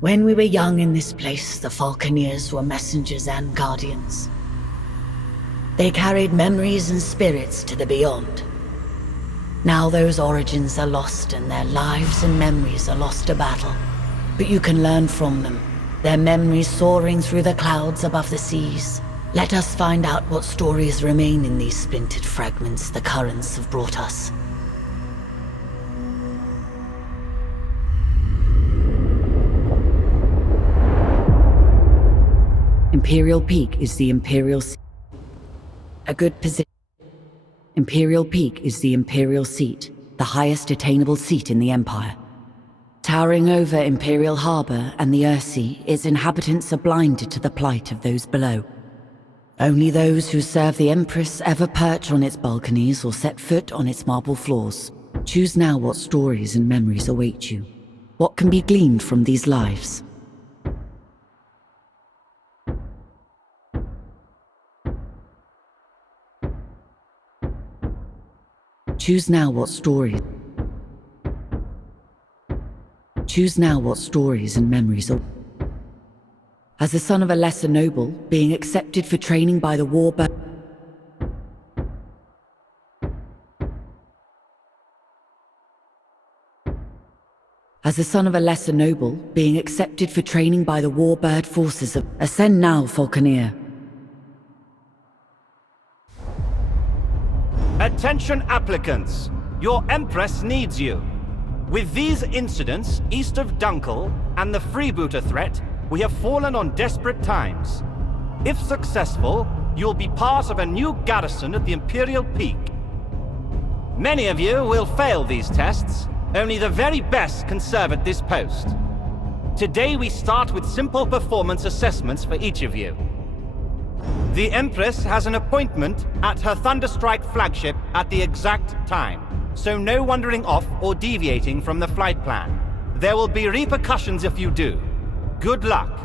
When we were young in this place, the Falconeers were messengers and guardians. They carried memories and spirits to the beyond. Now those origins are lost and their lives and memories are lost to battle. But you can learn from them, their memories soaring through the clouds above the seas. Let us find out what stories remain in these splintered fragments the currents have brought us. Imperial Peak is the Imperial seat. A good position. Imperial Peak is the Imperial seat, the highest attainable seat in the Empire. Towering over Imperial Harbor and the Earthsea, its inhabitants are blinded to the plight of those below. Only those who serve the Empress ever perch on its balconies or set foot on its marble floors. Choose now what stories and memories await you. What can be gleaned from these lives? Choose now what stories and memories are. As the son of a lesser noble, being accepted for training by the warbird. As the son of a lesser noble, being accepted for training by the warbird forces of. Ascend now, Falconeer. Attention applicants, your Empress needs you. With these incidents east of Dunkel and the freebooter threat, we have fallen on desperate times. If successful, you'll be part of a new garrison at the Imperial Peak. Many of you will fail these tests. Only the very best can serve at this post. Today we start with simple performance assessments for each of you. The Empress has an appointment at her Thunderstrike flagship at the exact time, so no wandering off or deviating from the flight plan. There will be repercussions if you do. Good luck.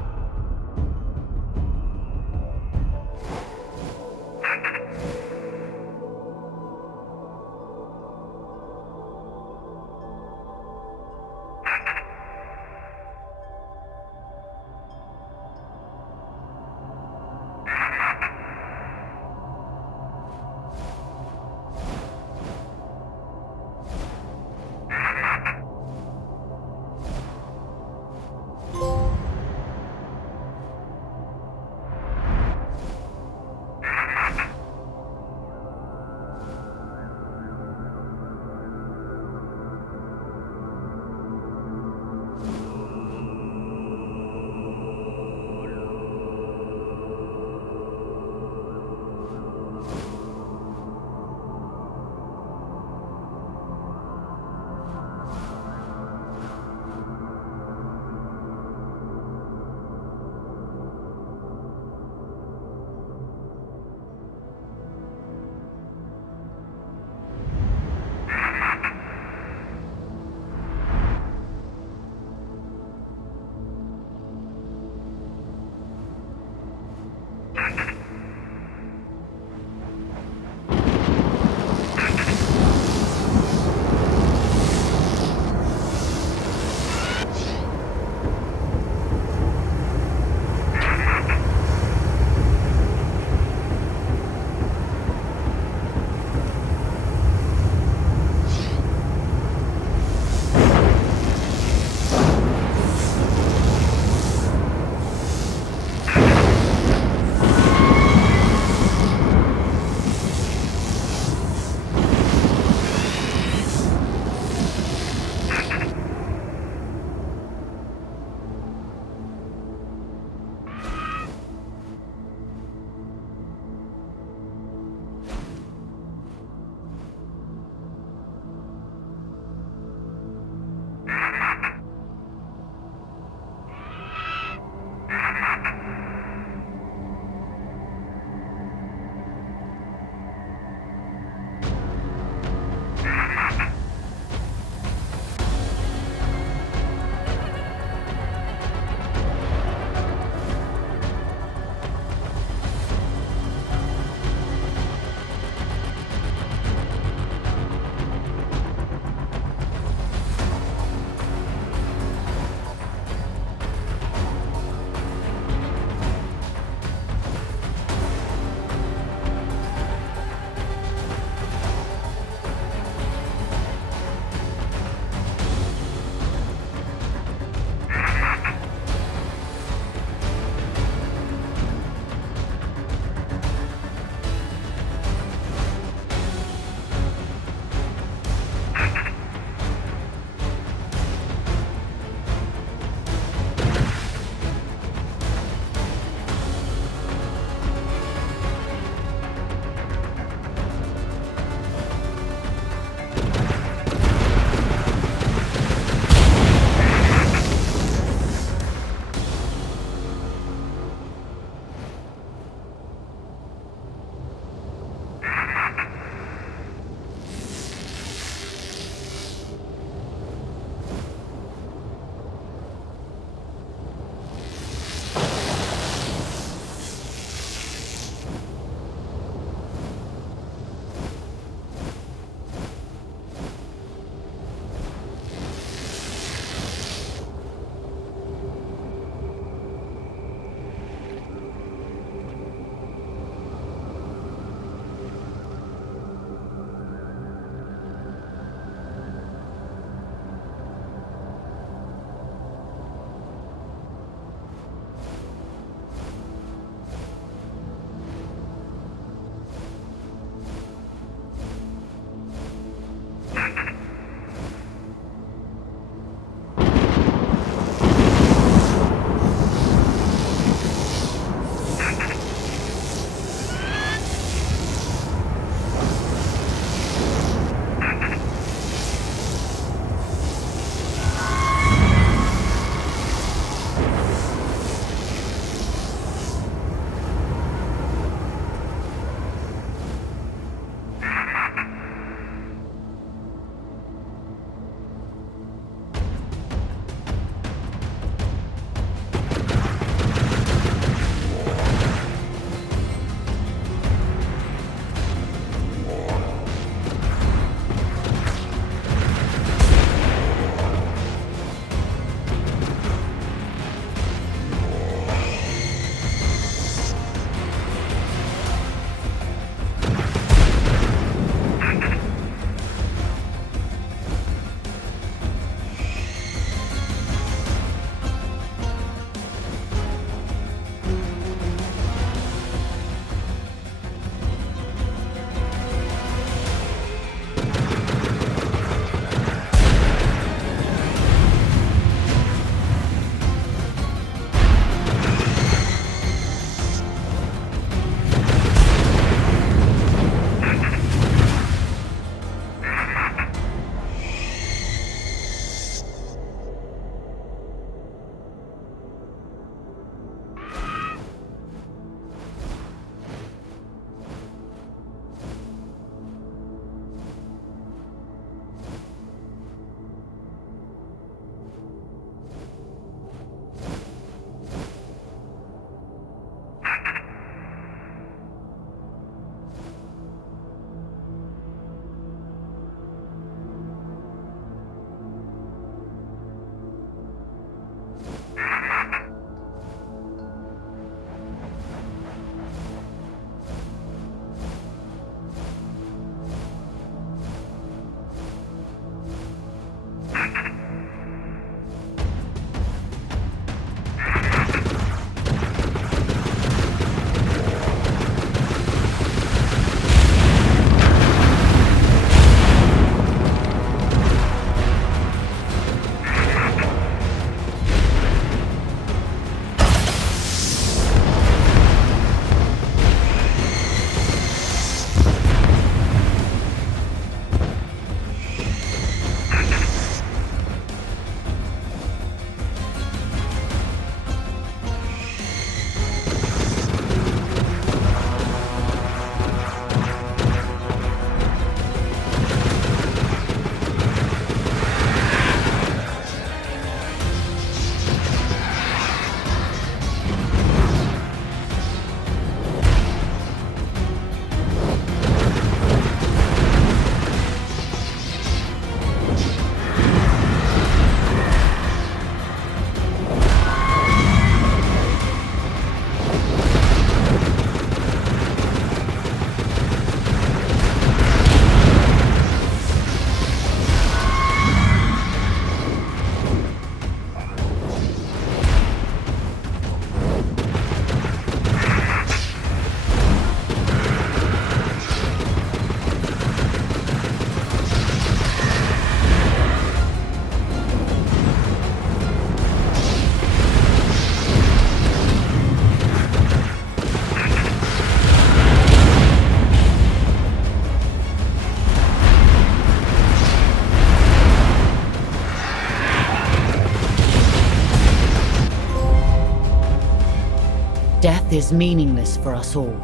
Death is meaningless for us all.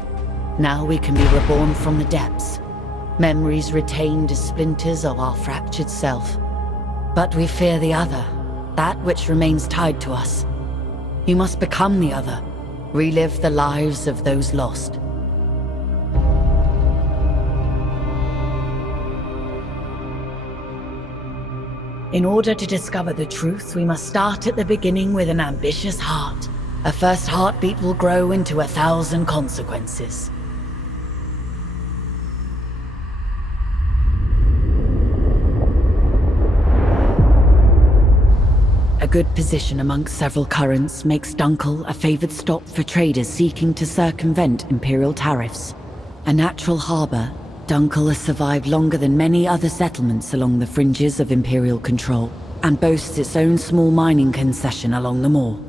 Now we can be reborn from the depths. Memories retained as splinters of our fractured self. But we fear the other, that which remains tied to us. You must become the other, relive the lives of those lost. In order to discover the truth, we must start at the beginning with an ambitious heart. A first heartbeat will grow into 1,000 consequences. A good position amongst several currents makes Dunkel a favored stop for traders seeking to circumvent Imperial tariffs. A natural harbor, Dunkel has survived longer than many other settlements along the fringes of Imperial control, and boasts its own small mining concession along the moor.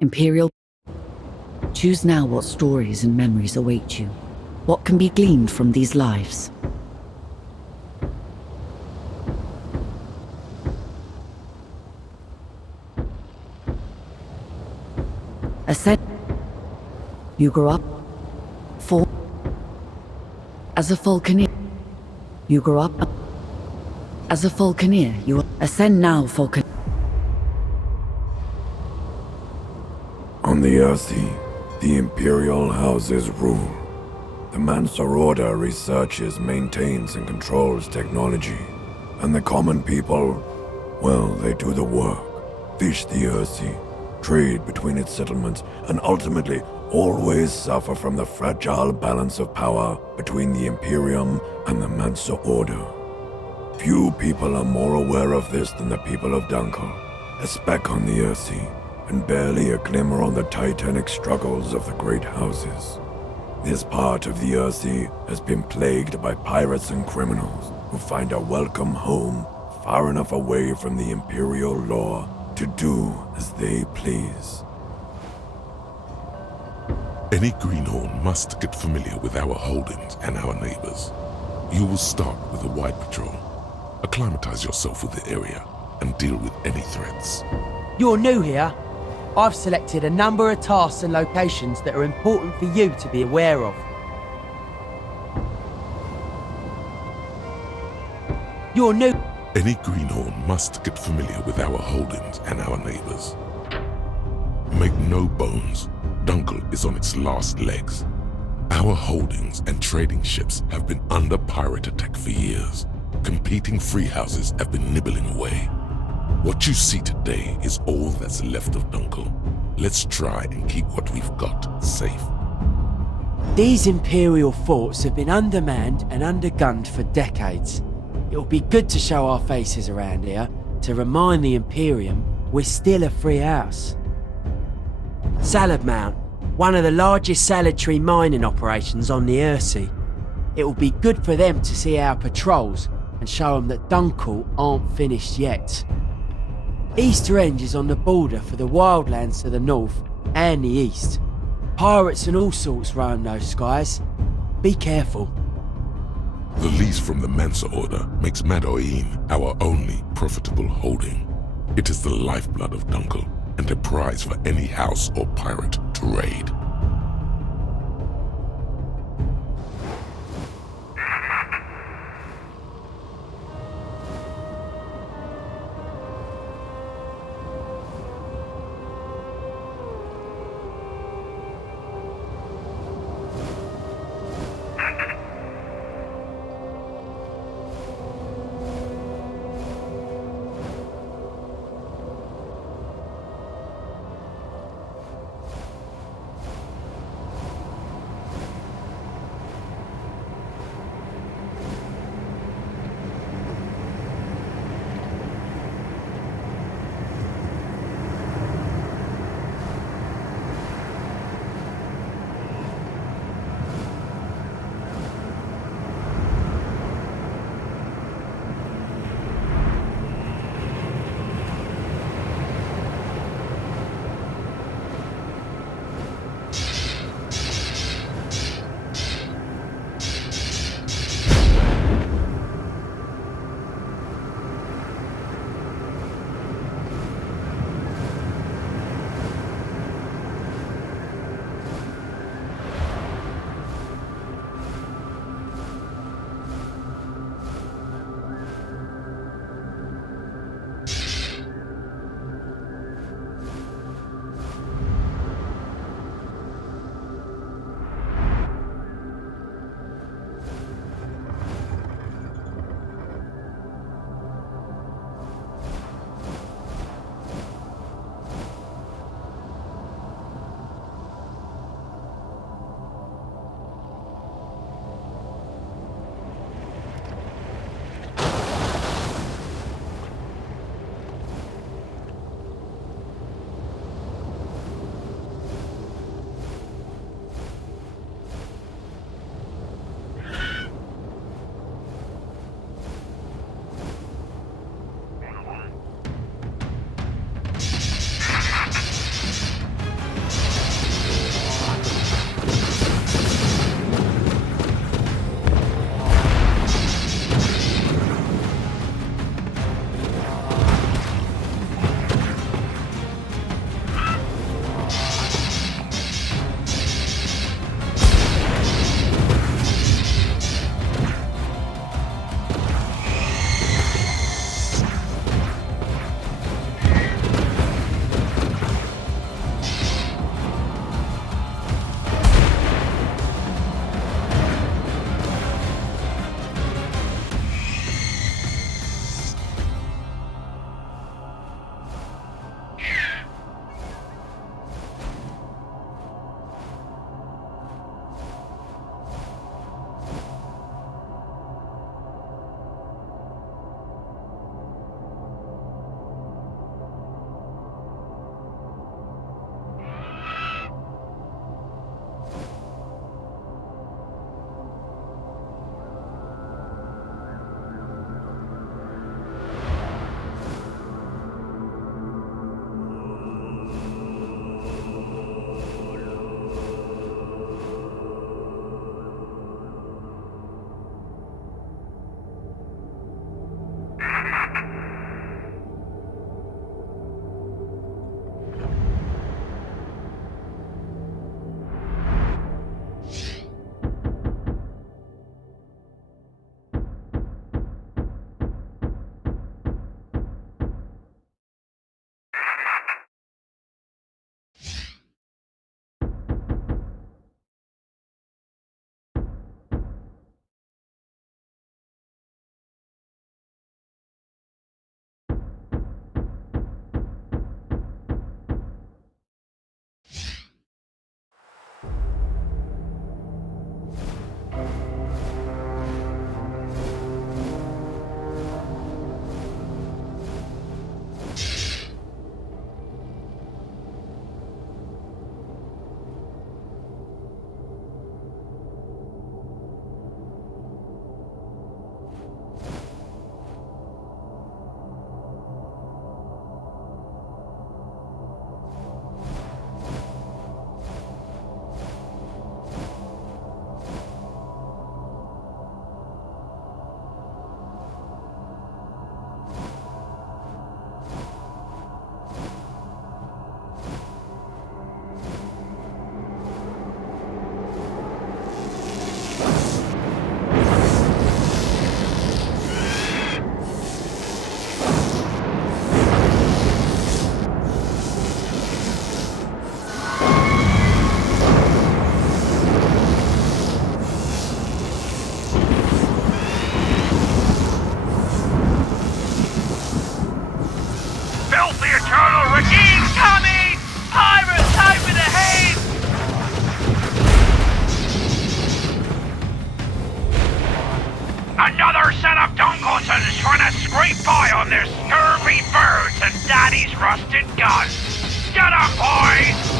Imperial. Choose now what stories and memories await you. What can be gleaned from these lives? Ascend. You grew up as a Falconeer. You grew up as a Falconeer. You ascend now, Falcon. On the Earthsea, the Imperial houses rule. The Mansa Order researches, maintains, and controls technology. And the common people, well, they do the work. Fish the Earthsea, trade between its settlements, and ultimately always suffer from the fragile balance of power between the Imperium and the Mansa Order. Few people are more aware of this than the people of Dunkel, a speck on the Earthsea, and barely a glimmer on the titanic struggles of the great houses. This part of the Earthsea has been plagued by pirates and criminals who find a welcome home far enough away from the Imperial law to do as they please. Any greenhorn must get familiar with our holdings and our neighbors. You will start with a wide patrol. Acclimatize yourself with the area and deal with any threats. You're new here. I've selected a number of tasks and locations that are important for you to be aware of. You're new. Any greenhorn must get familiar with our holdings and our neighbors. Make no bones, Dunkel is on its last legs. Our holdings and trading ships have been under pirate attack for years. Competing free houses have been nibbling away. What you see today is all that's left of Dunkel. Let's try and keep what we've got safe. These Imperial forts have been undermanned and undergunned for decades. It'll be good to show our faces around here to remind the Imperium we're still a free house. Salad Mount, one of the largest salad tree mining operations on the Earthsea. It'll be good for them to see our patrols and show them that Dunkel aren't finished yet. Easter End is on the border for the wildlands to the north and the east. Pirates and all sorts roam those skies. Be careful. The lease from the Mansa Order makes Madoin our only profitable holding. It is the lifeblood of Dunkel and a prize for any house or pirate to raid. Colonel Regine's coming! Pirates over the head! Another set of Dunkletons trying to scrape by on their scurvy birds and Daddy's rusted guns. Get up, boys!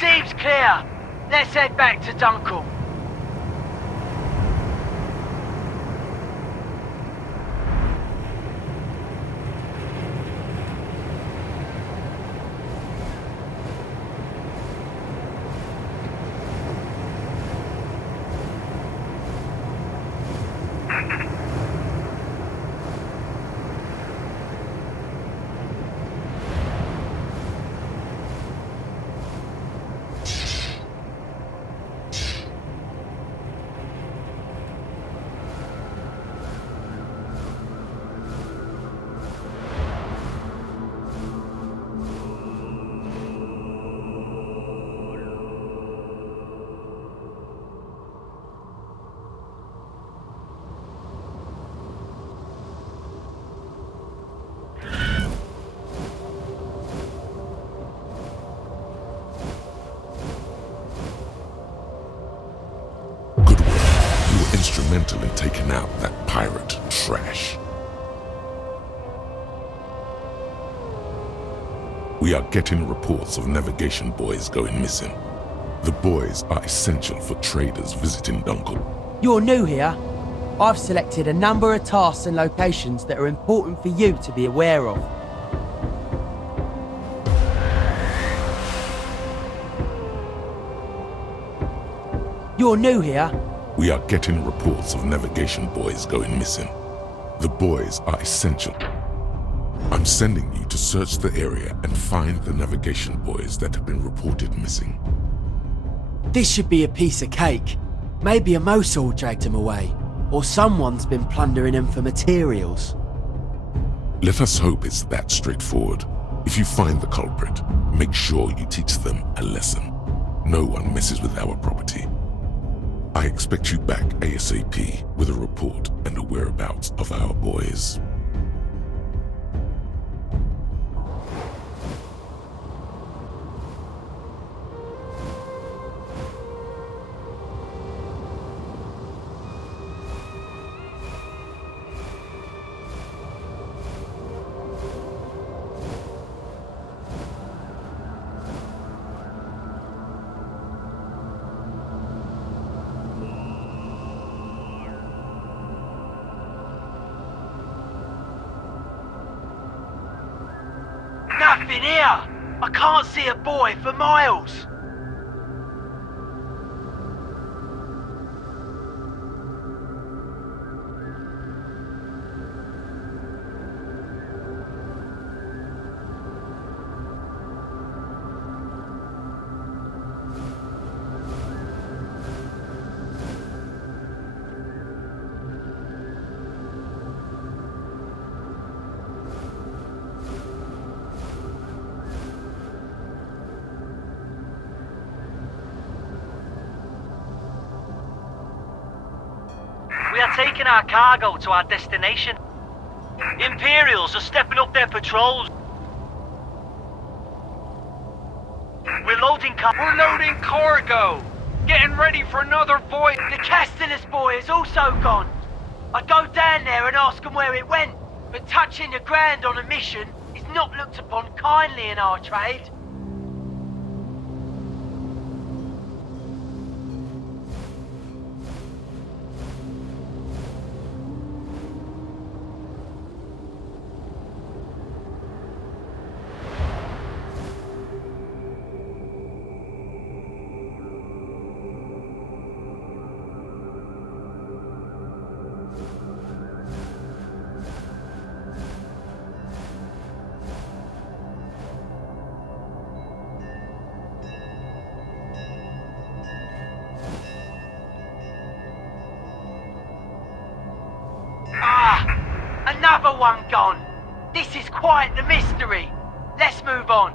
Seems clear. Let's head back to Dunkel. Instrumental in taking out that pirate trash. We are getting reports of navigation boys going missing. The boys are essential for traders visiting Dunkel. You're new here. I've selected a number of tasks and locations that are important for you to be aware of. You're new here. We are getting reports of navigation boys going missing. The boys are essential. I'm sending you to search the area and find the navigation boys that have been reported missing. This should be a piece of cake. Maybe a Mosul dragged them away, or someone's been plundering them for materials. Let us hope it's that straightforward. If you find the culprit, make sure you teach them a lesson. No one messes with our property. I expect you back ASAP with a report and the whereabouts of our boys. Nothing here! I can't see a boy for miles! are taking our cargo to our destination. Imperials are stepping up their patrols. We're loading cargo! Getting ready for another voyage! The Castellus boy is also gone. I'd go down there and ask him where it went, but touching the ground on a mission is not looked upon kindly in our trade. Another one gone. This is quite the mystery. Let's move on.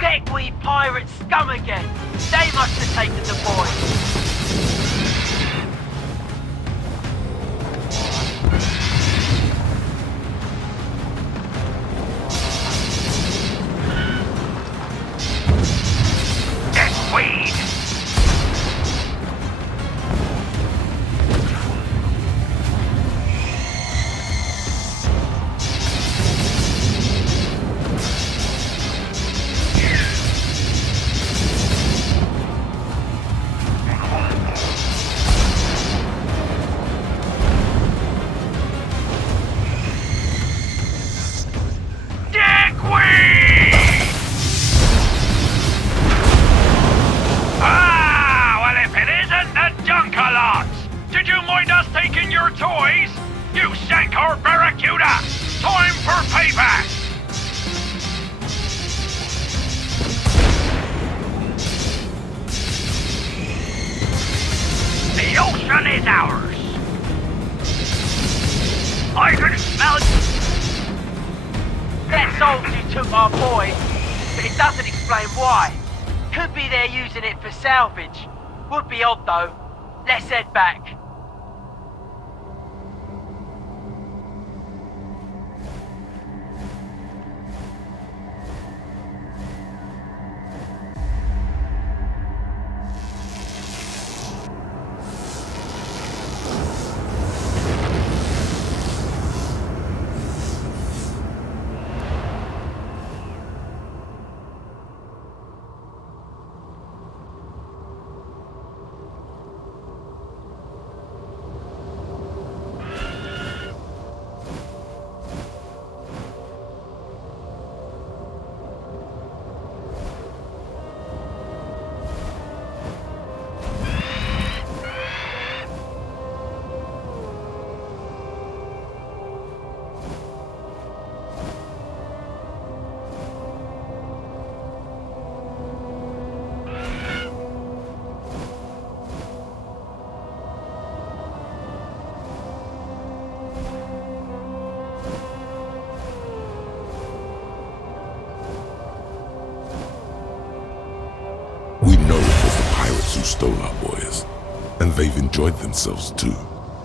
Deckweed pirate scum again. They must have taken the boy. Deckweed! Toys! You sank our Barracuda! Time for payback! The ocean is ours! I can smell... That soldier took our boy, but it doesn't explain why. Could be they're using it for salvage. Would be odd though. Let's head back. We know it was the pirates who stole our boys, and they've enjoyed themselves too,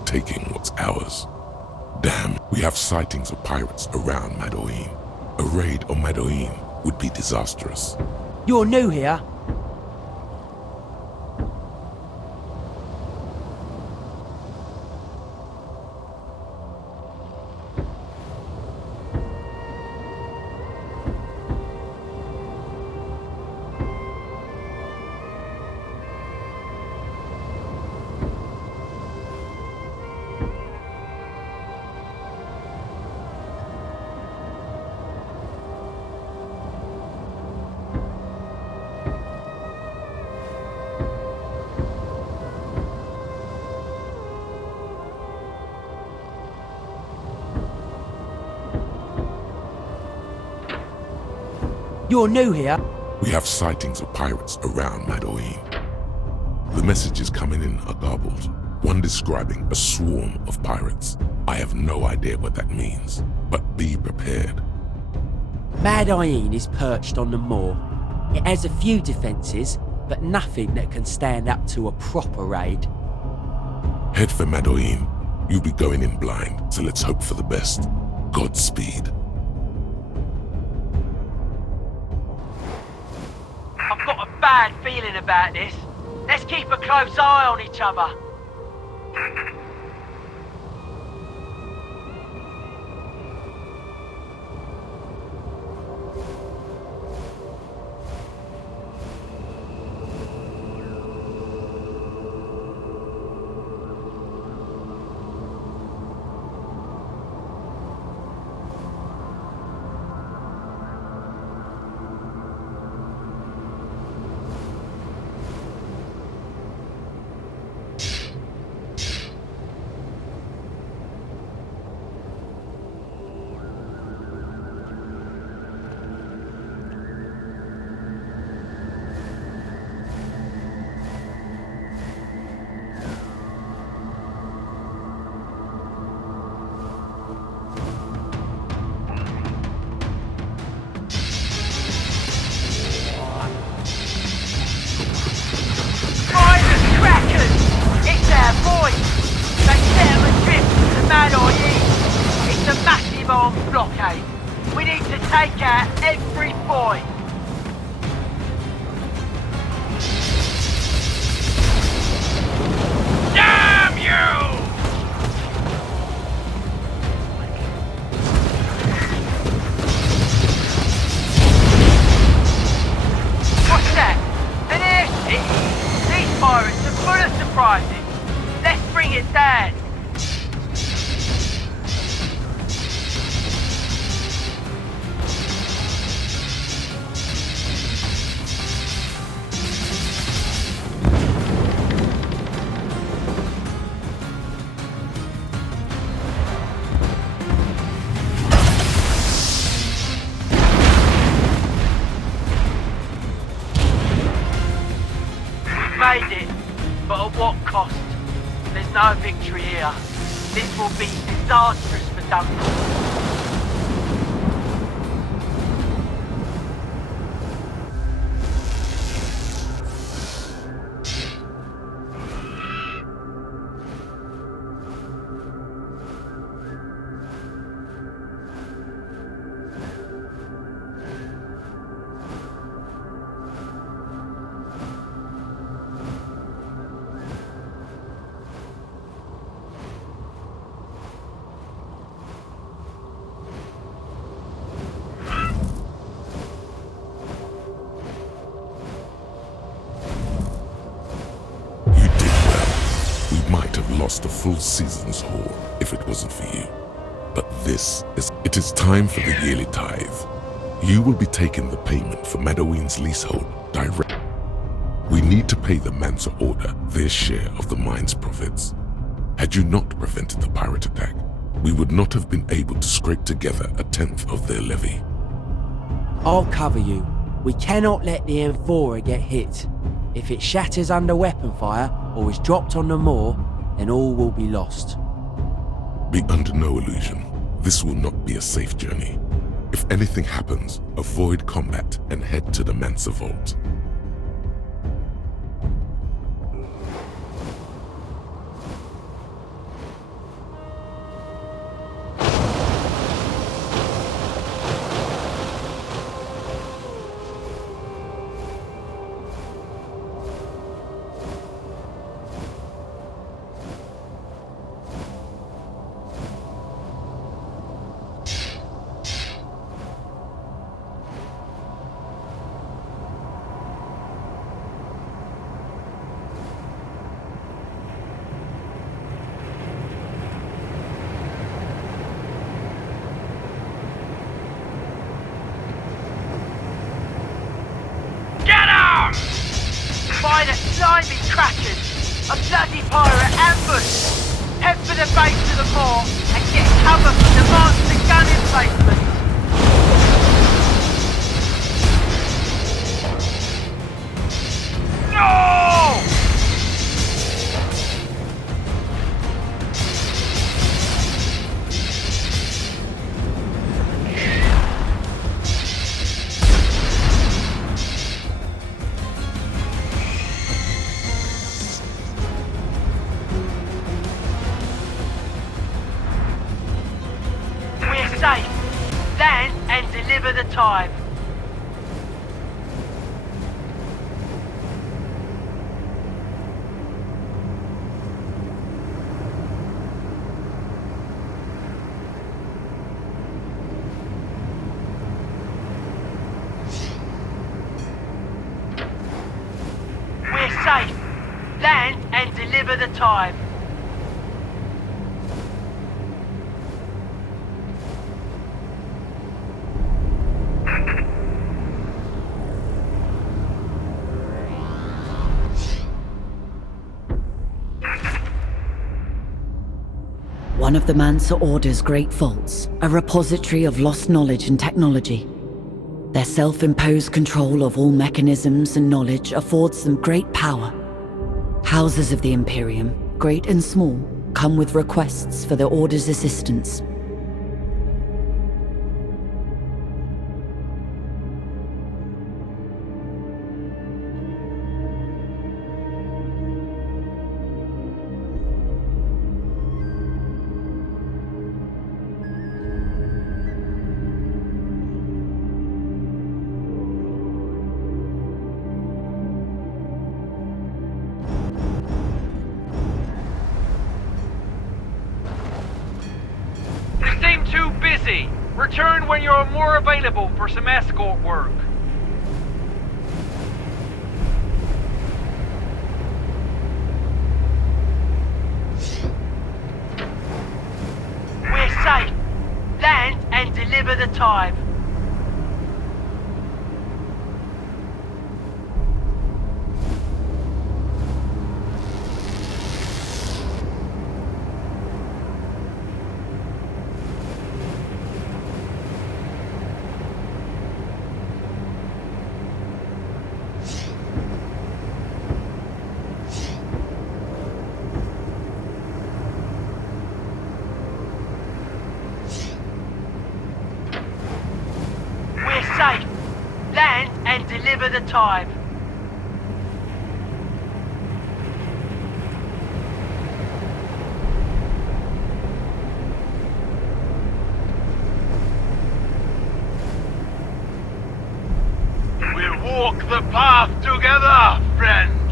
taking what's ours. Damn, we have sightings of pirates around Madoin. A raid on Madoin would be disastrous. You're new here? You're new here. We have sightings of pirates around Madoin. The messages coming in are garbled. One describing a swarm of pirates. I have no idea what that means, but be prepared. Mad Ayin is perched on the moor. It has a few defences, but nothing that can stand up to a proper raid. Head for Madoin. You'll be going in blind, so let's hope for the best. Godspeed. I've got a bad feeling about this. Let's keep a close eye on each other. Blockade. We need to take out every boy. Damn you! What's that? An airship? These pirates are full of surprises. Let's bring it down. Made it, but at what cost? There's no victory here. This will be disastrous for Duncan. Lost a full season's haul if it wasn't for you. But it is time for the yearly tithe. You will be taking the payment for Madoin's leasehold direct. We need to pay the Mansa Order their share of the mine's profits. Had you not prevented the pirate attack, we would not have been able to scrape together 1/10 of their levy. I'll cover you. We cannot let the M4 get hit. If it shatters under weapon fire or is dropped on the moor, then all will be lost. Be under no illusion. This will not be a safe journey. If anything happens, avoid combat and head to the Mansa Vault. By the slimy crackers! A bloody pirate ambush! Head for the base of the moor and get cover from the master gun emplacement! time. We're safe. Land and deliver the time. One of the Mansa Order's great vaults, a repository of lost knowledge and technology. Their self-imposed control of all mechanisms and knowledge affords them great power. Houses of the Imperium, great and small, come with requests for the Order's assistance. Too busy. Return when you're more available for some escort work. We're safe. Land and deliver the time. Safe. Land and deliver the time. We'll walk the path together, friend.